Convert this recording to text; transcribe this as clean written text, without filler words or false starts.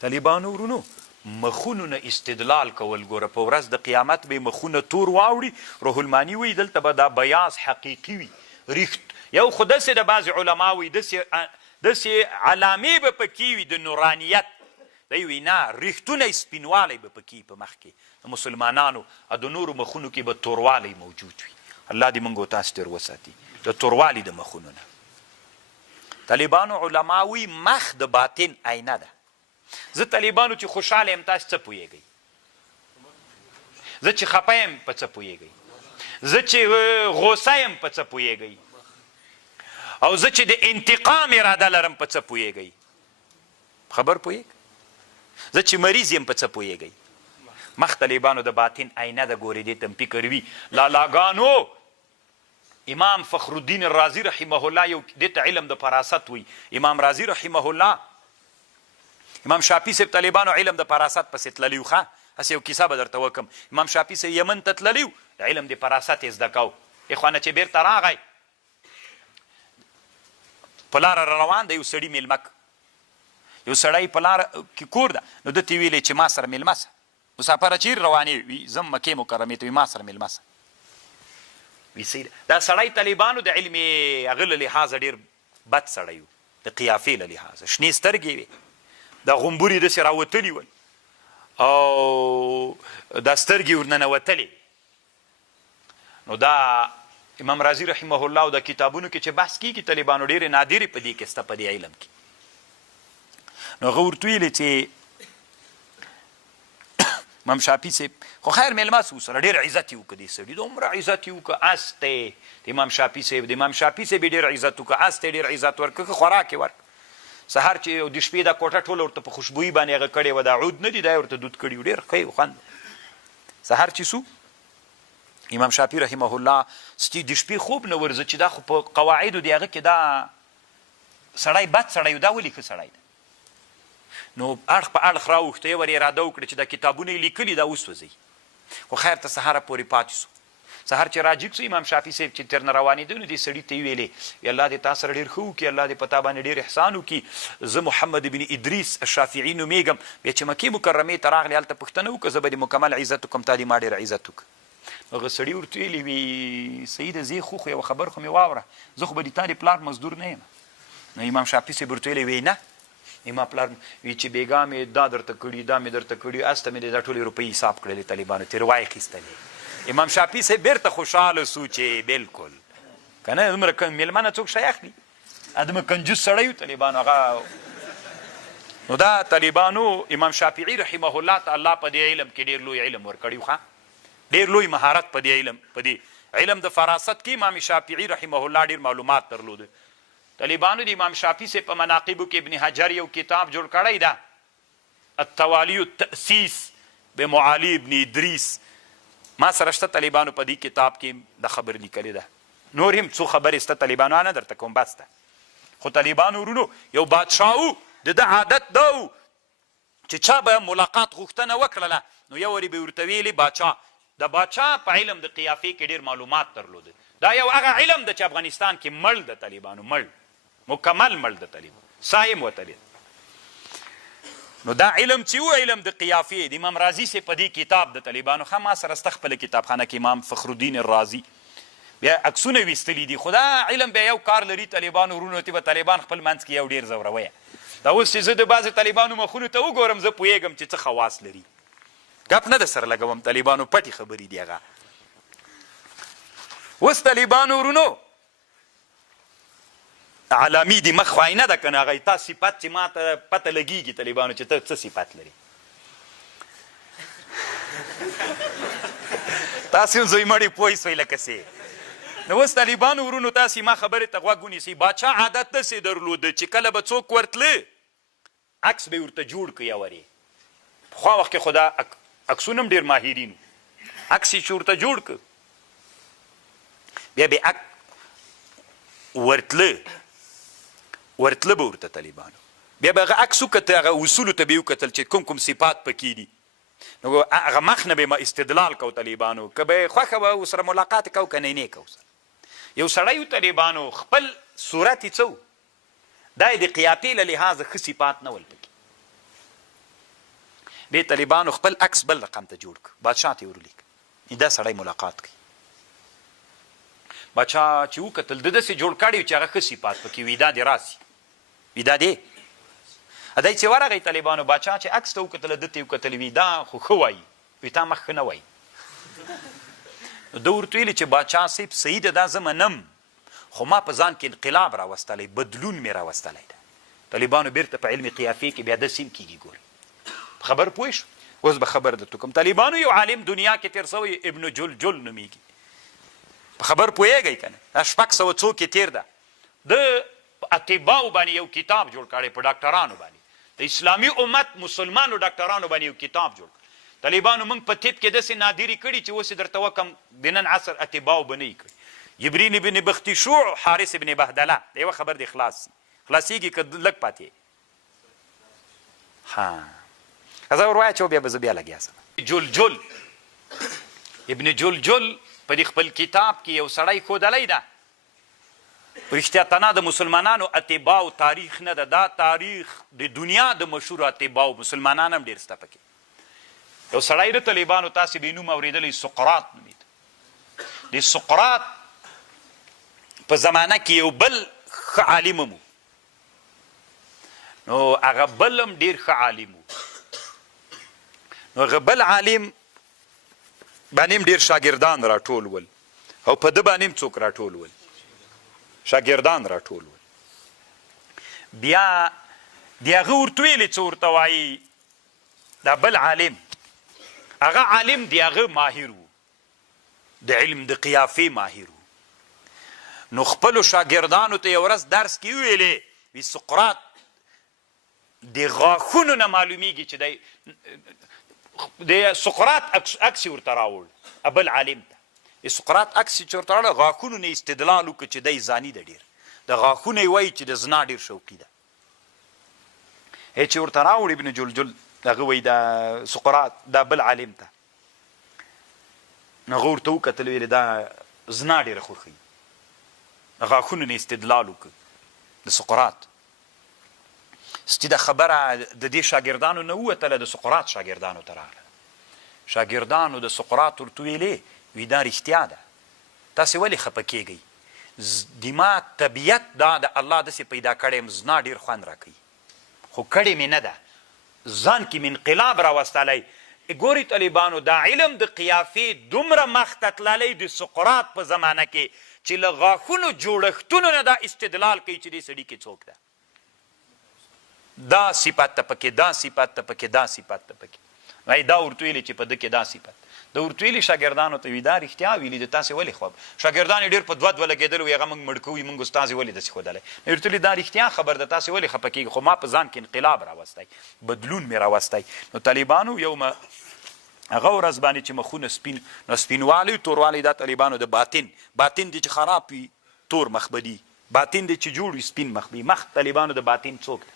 طالبانو ورونو مخونو نه استدلال کول ګوره په ورځ د قیامت به مخونه تور واوړي روح الماني وایي دلته به دا بیاض حقیقي وي یو خو داسې د بعضې علما وایي داسې علامې به پکې وي د نورانیت دی وایي نه ریښتونه سپینوالی به پکې په مخ کې د مسلمانانو او د نورو مخونو کې به توروالی موجود وي الله دې موږ او تاسو تېر وساتي د توروالي د مخونو نه طالبانو علما وایي مخ د باطن آینه ده زه طالبانو چې خوشحاله یم تاسو څه پوهیږئ زه چې خفه یم په څه پوهیږئ زه چې غوسه یم په څه پوهیږئ او زه چې د انتقام اراده لرم په څه پوهیږئ خبر پوهیږ زه چې مریض یم په څه پوهیږئ مخ طالبانو د باطن آینه ده ګورې دې ته م فکر وي لالاګانو امام فخر الدین الرازي رحمه الله یو دې ته علم د فراست وي امام رازي رحمه الله امام شافعي صاحب طالبانو علم د فراست پسې تللی و ښه هسې یو کیسه به درته وکړم امام شافعي صاحب یمن ته تللی و علم د فراست یې زده کو اخوانه چې بیرته راغی په لاره روان دی یو سړي میلمه یو سړی په لاره کې کور ده نو ده ته ویلې چې ما سره میلمه سه مسافره چیرې روانې وي ځم مکې مکرمې ته وي ما سره میلمه سه دا سړی طالبانو د علم هغه له لحاظه ډېر بد سړی و د قیافې له لحاظه شنې سترګې وې دا غومبورې داسې راوتلي ول او دا سترګې ورننوتلې نو دا امام رازي رحمه الله او د کتابونو کې چې بحث کېږي طالبانو ډېرې نادرې په دې کې شته په دې علم کې نو هغه ورته ویلې چې امام شافعي صاحب خو خیر میلمه سو سره ډېر عزت یې وکړه دې سړي دومره عزت یې وکړه اس ته د امام شافعي صاحب د امام شافعي صاحب یې ډېر عزت وکړه اس ته ډېر عزت ورکړه ښه خوراک یې ورکړه سهار چې د شپې دا کوټه ټوله ورته په خوشبویي باندې هغه کړې وه دا عود نه دي دا یې ورته دود کړي و ډېر ښه یې خوند سهار چې سو امام شافعي رحمه الله د شپې خوب نه ورځه چې دا خو په قواعدو د هغه کې دا سړی بد سړی و دا ولې ښه سړی ده نو اړخ په اړخ راوښته یې ور اراده وکړه چې دا کتابونه یې لیکلي دا وسوځئ خو خیر ته سهاره پورې پاتې سو سهار چې راجګ سو امام شافعي صاحب چې تر نه روانېده نو دې سړي ته یې ویلې الله دې تا سره ډېر ښه وکړي الله دې په تا باندې ډېر احسان وکړي زه محمد بن ادریس الشافعي نومېږم بیا چې مکې مکرمې ته راغلې هلته پوښتنه وکړه زه به دې مکمل عزت وکړم تا دې ما ډېر عزت وکړه هغه سړي ورته ویلي وي سیده زه خو یوه خبر خو مې واوره زه خو به د تا د پلار مزدور نه یم نو امام شافعي صاحب ورته ویلی وی نه زما پلار وی چې بېګا مې دا درته کړي دا مې درته کړي اس ته مې دا ټولې روپۍ حساب کړلې طالبانو ترې واخیستلې امام شافعي صاحب بیرته خوشحاله سو چې بلکل که نه دومره میلمه نه څوک شی اخلي دومره کنجوس سړی و طالبانو هغه نو دا طالبانو امام شافعي رحمه الله تعالی په دې علم کې ډېر لوی علم ورکړی و ښه ډېر لوی مهارت په دې علم په دې علم د فراست کې امام شافعي رحمه الله ډېر معلومات درلوده طالبانو د امام شافعي صاحب په مناقبو کې ابن حجر یو کتاب جوړ کړی ده التوالی التأسیس بمعالي ابن ادریس ما سره شته طالبانو په دې کتاب کې د خبر لیکلې ده نور هم څو خبرې شته طالبانو نه درته کوم بس ده خو طالبانو ورونو یو بادشاه و د ده عادت دا و چې چا به ملاقات غوښتنه وکړله نو یو وارې به ورته ویلې باچا د باچا په علم د قیافې کې ډېر معلومات درلوده دا یو هغه علم ده چې افغانستان کې مړ د طالبانو مړ مکمل مړ د طالبانو سایم وتلی نو دا علم چې و علم د قیافې د امام رازي صاحب په دې کتاب د طالبانو ښه ما سره سته خپله کتابخانه کې امام فخر الدین الرازي بیا عکسونه ویستلي دي خو دا علم بیا یو کار لري طالبانو ورونو ته به طالبان خپل منځ کې یو ډېر زورویه دا اوس چې زه د بعضې طالبانو مخونو ته وګورم زه پوهېږم چې څه خواص لري ګپ نه در سره لګوم طالبانو پټې خبرې دي هغه اوس طالبانو ورونو عالمي دي مخ آینه ده که نه هغه تا صفت چې ما ته پته لګېږي طالبانو چې ته څه صفت لري تاسې هم زوی مړې پوه سوئ لکه څه نو اوس طالبانو ورونو تاسې ما خبرې ته غوږ ونیسئ باچا عادت داسې درلوده چې کله به څوک ورتله عکس به یې ورته جوړ کړي اورې پخوا وخت کې خو دا عکسونه هم ډېر ماهرین عکس یې چې ورته جوړ کړ بیا به ورتله به ورته طالبانو بیا به هغه عکس وکته هغه اصولو ته به یې وکتل چې کوم کوم صفات پکې دي نو هغه مخ نه به ما استدلال کو طالبانو که به یې خوښه به ورسره ملاقات کو که نه یې کو یو سړی و طالبانو خپل صورت یې څه و دا یې د قیافې له لحاظه ښه صفات نه ول پکې بیا طالبانو خپل عکس بل رقم ته جوړ کړ، بادشاه ته یې ورلیک دا سړی ملاقات کوي. بادشاه چې وکتل د داسې جوړ کړی چې هغه ښه صفات پکې وي، دا دې راسي وي دا دی. دی چې ورغی طالبانو بادشاه چې عکس ته وکتل ده ته یې وکتل وي دا خو ښه وایي، وي تا مخ ښه نه وایي. ده ورته ویلي چې بادشاه صاحب صحیح ده دا زه منم، خو ما په ځان کې انقلاب راوستلی، بدلون مې راوستلی ده. طالبانو بیرته په علم قیافې کې بیا داسې هم کېږي. ګورئ خبر پوه شو؟ اوس به خبر درته کوم. طالبانو یو عالم دنیا کې تېر سوی ابن جلجل نومیږي، په خبر پوهېږئ که نه؟ 600 کې تېر ده. د اطباو باندې یو کتاب جوړ کړی، په ډاکټرانو باندې د اسلامي امت مسلمانو ډاکټرانو باندې یو کتاب جوړ کړ. طالبانو موږ په طب کې داسې نادري کړي چې اوس یې درته وکم د نن عصر اطباو به نه یې کړي. جبرین ابن بختشوع، حارث ابن بهدله، د یوه خبر دی خلاصېږي که لږ پاتې ها زه وروایا چې بیا به زه بیا لګیا سم. جلجل ابن جلجل په دې خپل کتاب کې یو سړی ښودلی ده. رښتیا تنه د مسلمانانو اطباو تاریخ نه ده، دا تاریخ د دنیا د مشهورو اطباو مسلمانان هم ډېر شته پکې. یو سړی د طالبانو تاسې به یې نوم اورېدلی سقراط نومېده. د سقراط په زمانه کې یو بل ښه عالم هم و، نو هغه بل هم ډېر ښه عالم و. نو هغه بل عالم باندې هم ډېر شاګردان راټول ول، او په ده باندې هم څوک راټول ول، شاګردان راټول ول. بیا د هغه ورته ویلې څه ورته وایي دا بل عالم، هغه عالم د هغه ماهر و، د علم د قیافې ماهر و. نو خپلو شاګردانو ته یو ورځ درس کې وویلې وي سقراط د غاښونو نه معلومیږي چې دی د سقراط عکس یې ورته راوړ بل عالم ته. د سقراط عکس چې ورته راوړ غاښونو نه استدلال وکړه چې دی زاني ده ډېر، د غاښونه یې وایي چې د زنا ډېر شوقي ده. چې ورته راوړ ابن جلجل هغه وایي دا سقراط دا بل عالم ته، نو هغه ورته وکتل ویلې دا زنا ډېره خوښوي، غاښونو نه استدلال وکړه د سقراط. ستې دا خبره د دې شاګردانو نه ووتله، د سقراط شاګردانو ته راغله. شاګردانو د سقراط ورته ویلې وي دا رښتیا ده، تاسې ولې خفه کېږئ؟ دما طبیعت دا د الله داسې پیدا کړی یم، زنا ډېر خوند راکوي، خو کړې مې نه ده، ځان کې مې انقلاب راوستلی. ګورئ طالبانو دا علم د قیافې دومره مخته تللی د سقراط په زمانه کې چې له غاښونو جوړښتونو نه دا استدلال کوي چې دې سړي کې څوک ده، دا صفت ته پکې، دا صفت ته پکې، دا صفت ته پکې. وایي دا ورته ویلې چې په ده کې دا صفت، د ورته ویلي شاګردانو ته وي دا رښتیا ویلي د تاسې ولې خواب شاګردان یې ډېر په دوه لګېدل وي هغه موږ مړ کوي موږ استاد یې ولې داسې ښودلی. ورته ویلي دا رښتیا خبر ده، تاسې ولې خفه کېږي، خو ما په ځان کې انقلاب راوستی، بدلون مې راوستی. نو طالبانو یو هغه ورځ باندې چې مخونه سپین، نو سپینوالی توروالی دا طالبانو د باطن دی چې خراب وي تور مخ به دي، باطن دی چې جوړ وي سپین مخ وي. مخ طالبانو د باطن څوک ده؟